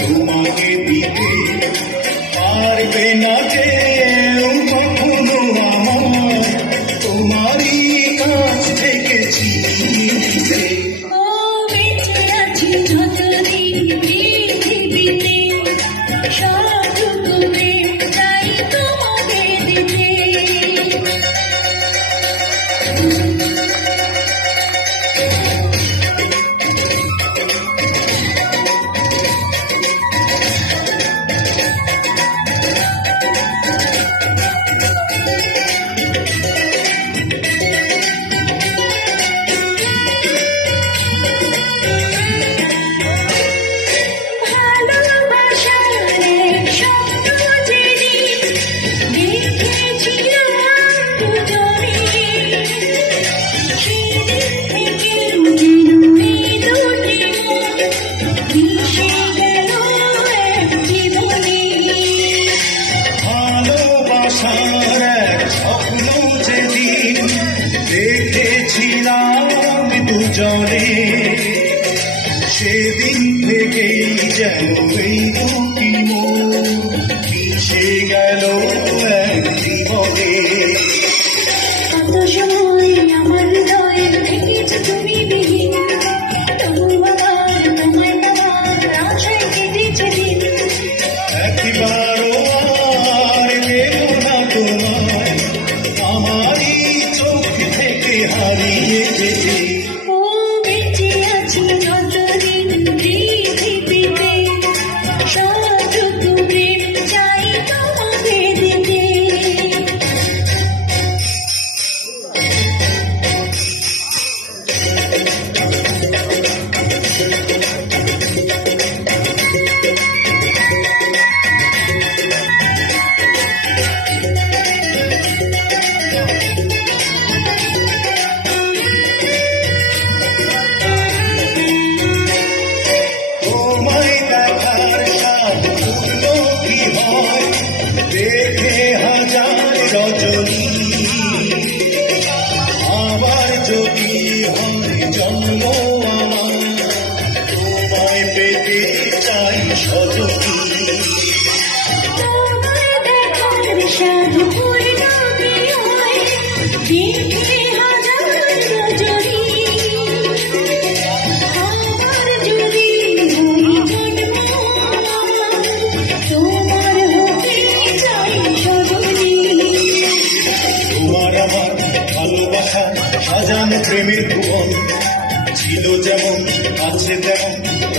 তোমাকে দিতে পারবে না যে ভালোবাসার স্বপ্ন যেদিন দেখেছিলাম দুজনে। সেদিন থেকেই যেন এই দুটি মিশে গেল এক জীবনে। ভালোবাসা সাজানো প্রেমের ভুবন। ছিল যেমন আছে তেমন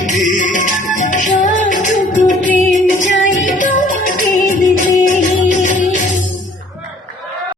need